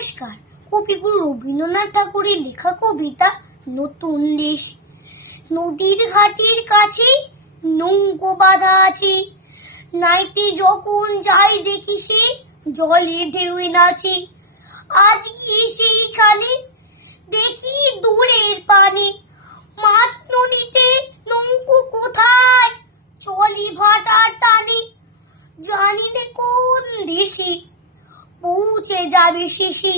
নমস্কার। কবিগুরু রবীন্দ্রনাথ ঠাকুরের লেখা কবিতা নতুন দেশ। নদীর ঘাটের কাছে নৌকো বাঁধা আছে, নাইতে যখন যাই দেখি সে জলের ঢেউয়ে নাচে। আজ গিয়ে সেইখানে দেখি দূরের পানে, মাছ নদীতে নৌকো কোথায় চলে ভাটার টানে। জানি না কোন দেশে পৌঁছে যাবে শেষে,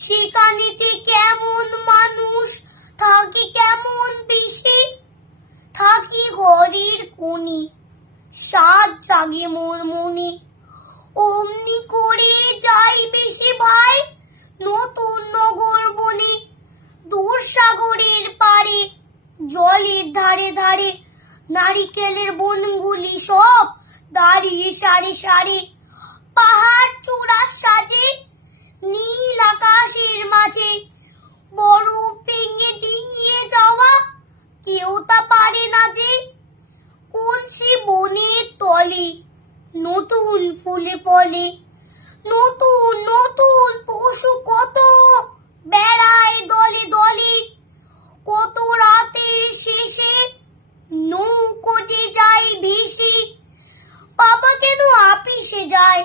সেখানেতে কেমন মানুষ থাকে কেমন বেশি। থাকি ঘরের কোণে, সাত জাগে মোর মনে, অমনি করে যাই বেশি ভাই নতুন নগর বনে। দূর সাগরের পারে জলের ধারে ধারে, নারিকেলের বনগুলি সব দাঁড়িয়ে সারি সারি। পাহাড় চূড়ার সাজে নীল আকাশের মাঝে, বরফ ভেঙে ডিঙিয়ে যাওয়া কেউ তা পারে না যে। কোন সে বনের তলে নতুন ফুলে ফলে, নতুন নতুন পশু কত বেড়ায় দলে দলে। কত রাতের শেষে নৌকো যে যায় ভেসে, বাবা কেন আপিসে যায়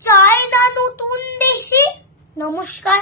চায় না নতুন দেশে। নমস্কার।